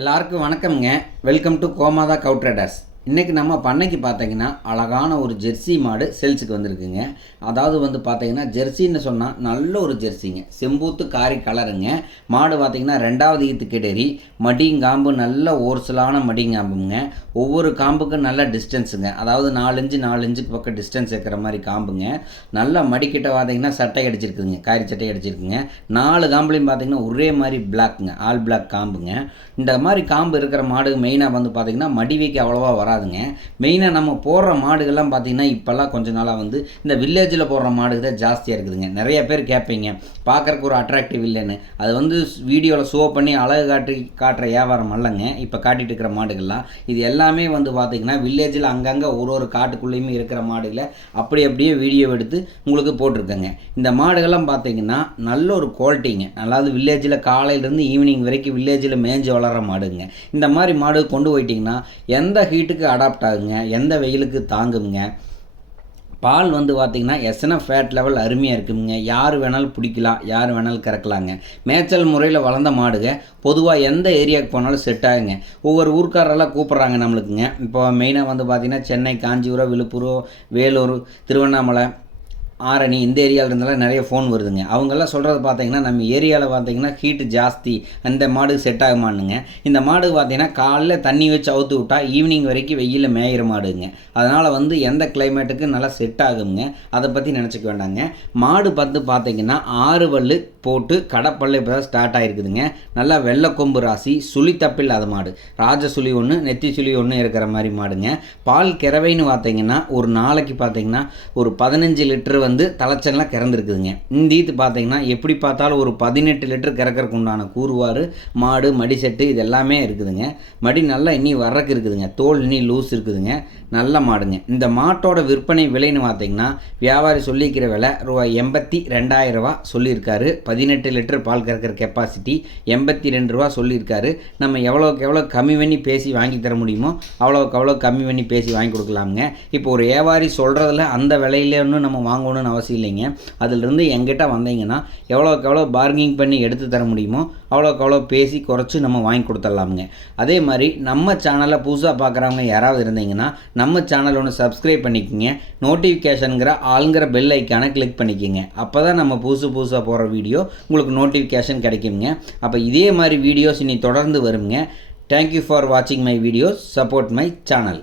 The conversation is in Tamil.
எல்லாருக்கும் வணக்கம்ங்க. Welcome to Gomatha Kaur traders. இன்றைக்கி நம்ம பண்ணைக்கு பார்த்தீங்கன்னா அழகான ஒரு ஜெர்சி மாடு சேல்ஸுக்கு வந்திருக்குங்க. அதாவது பார்த்தீங்கன்னா ஜெர்சின்னு சொன்னால் நல்ல ஒரு ஜெர்சிங்க, செம்பூத்து காரி கலருங்க. மாடு பார்த்தீங்கன்னா 2வது ஈத்து கிடரி, மடிங்காம்பு நல்ல ஓர்சலான மடிங்காம்புங்க. ஒவ்வொரு காம்புக்கும் நல்ல டிஸ்டன்ஸுங்க, அதாவது 4 இன்ச்சு 4 இன்ச்சுக்கு பக்கம் டிஸ்டன்ஸ் இருக்கிற மாதிரி காம்புங்க. நல்ல மடிக்கிட்ட பார்த்தீங்கன்னா சட்டை அடிச்சிருக்குதுங்க, காரி சட்டை அடிச்சிருக்குங்க. 4 காம்புலையும் பார்த்தீங்கன்னா ஒரே மாதிரி பிளாக்குங்க, ஆல் பிளாக் காம்புங்க. இந்த மாதிரி காம்பு இருக்கிற மாடு மெயினாக பார்த்தீங்கன்னா மடிவைக்கு அவ்வளோவா வராதுங்க. மெயினாக நம்ம போடுற மாடுகள்லாம் பார்த்தீங்கன்னா இப்போல்லாம் கொஞ்ச நாளாக இந்த வில்லேஜில் போடுற மாடுக்கு தான் ஜாஸ்தியாக இருக்குதுங்க. நிறைய பேர் கேட்பீங்க, பார்க்குறக்கு ஒரு அட்ராக்டிவ் இல்லைன்னு. அது வீடியோவில் ஷோ பண்ணி அழகு காட்டுற வியாபாரம் அல்லங்க இப்போ காட்டிகிட்டு இருக்கிற மாடுகள்லாம். இது எல்லாமே பார்த்தீங்கன்னா வில்லேஜில் அங்கங்கே ஒரு காட்டுக்குள்ளேயுமே இருக்கிற மாடுகளை அப்படியே வீடியோ எடுத்து உங்களுக்கு போட்டிருக்கேங்க. இந்த மாடுகள்லாம் பார்த்தீங்கன்னா நல்ல ஒரு குவாலிட்டிங்க. அதாவது வில்லேஜில் காலையிலேருந்து ஈவினிங் வரைக்கும் வில்லேஜில் மேய்ஞ்சி வளர்கிற மாடுங்க. இந்த மாதிரி மாடு கொண்டு போயிட்டிங்கன்னா எந்த ஹீட்டுக்கு அடாப்ட் ஆகுங்க, எந்த வெயிலுக்கு தாங்குங்க. பால் பார்த்திங்கன்னா எஸ்என்எஃப் ஃபேட் லெவல் அருமையாக இருக்குங்க. யார் வேணாலும் பிடிக்கலாம், யார் வேணாலும் கறக்கலாங்க. மேய்ச்சல் முறையில் வளர்ந்த மாடுங்க பொதுவாக எந்த ஏரியாவுக்கு போனாலும் செட் ஆகுங்க. ஒவ்வொரு ஊர்க்காரெல்லாம் கூப்பிட்றாங்க நம்மளுக்குங்க. இப்போ மெயினாக பார்த்திங்கன்னா சென்னை, காஞ்சிபுரம், விழுப்புரம், வேலூர், திருவண்ணாமலை, ஆரணி இந்த ஏரியாவில் இருந்தாலும் நிறைய ஃபோன் வருதுங்க. அவங்கெல்லாம் சொல்கிறது பார்த்தீங்கன்னா நம்ம ஏரியாவில் பார்த்தீங்கன்னா ஹீட்டு ஜாஸ்தி, அந்த மாடு செட் ஆகுமானுங்க. இந்த மாடு பார்த்தீங்கன்னா காலையில் தண்ணி வச்சு அவுத்து விட்டால் ஈவினிங் வரைக்கும் வெயிலில் மேயிற மாடுங்க. அதனால் எந்த கிளைமேட்டுக்கு நல்லா செட் ஆகுங்க. அதை பற்றி நினச்சிக்க வேண்டாங்க. மாடு பார்த்தீங்கன்னா 6 பல்லு போட்டு கடைப்பல்லு இப்போ தான் ஸ்டார்ட் ஆகிருக்குதுங்க. நல்லா வெள்ளைக்கொம்பு ராசி, சுழி தப்பில்லாத மாடு, ராஜ சுழி ஒன்று, நெத்தி சுழி ஒன்று இருக்கிற மாதிரி மாடுங்க. பால் கறவைன்னு பார்த்தீங்கன்னா ஒரு நாளைக்கு பார்த்தீங்கன்னா ஒரு 15 லிட்டரு தலைச்சல்லாம் கிறந்துருக்குதுங்க. இந்த ஈத்து பார்த்தீங்கன்னா எப்படி பார்த்தாலும் ஒரு 18 லிட்டர் கிறக்கிறதுக்கு உண்டான கூறுவார், மாடு, மடி செட்டு இது எல்லாமே இருக்குதுங்க. மடி நல்லா இன்னி வர்றக்கு இருக்குதுங்க, தோல் இன்னி லூஸ் இருக்குதுங்க. நல்ல மாடுங்க. இந்த மாட்டோட விற்பனை விலைன்னு பார்த்தீங்கன்னா வியாபாரி சொல்லிக்கிற விலை ரூ. 82,000 சொல்லியிருக்காரு. 18 லிட்டர் பால் கறக்கிற கெப்பாசிட்டி ரூ. 82 சொல்லியிருக்காரு. நம்ம எவ்வளோக்கு எவ்வளோ கம்மி பண்ணி பேசி வாங்கி தர முடியுமோ அவ்வளோக்கு அவ்வளோ கம்மி பண்ணி பேசி வாங்கி கொடுக்கலாமுங்க. இப்போ ஒரு வியாபாரி சொல்கிறதுல அந்த விலையிலேன்னு நம்ம வாங்கணும்னு அவசியம் இல்லைங்க. அதிலிருந்து எங்கிட்ட வந்தீங்கன்னா எவ்வளோக்கு எவ்வளோ பார்கிங் பண்ணி எடுத்து தர முடியுமோ அவ்வளோக்கு அவ்வளோ பேசி குறைச்சி நம்ம வாங்கி கொடுத்துடலாமுங்க. அதே மாதிரி நம்ம சேனலை புதுசாக பார்க்குறவங்க யாராவது இருந்தீங்கன்னா நம்ம சேனல் ஒன்று சப்ஸ்கிரைப் பண்ணிக்கோங்க. நோட்டிஃபிகேஷனுங்கிற ஆளுங்கிற பெல் ஐக்கானை கிளிக் பண்ணிக்கோங்க. அப்போ தான் நம்ம புதுசாக போகிற வீடியோ உங்களுக்கு நோட்டிஃபிகேஷன் கிடைக்குங்க. அப்போ இதே மாதிரி வீடியோஸ் இனி தொடர்ந்து வருங்க. தேங்க்யூ ஃபார் வாட்சிங் my videos. Support my channel.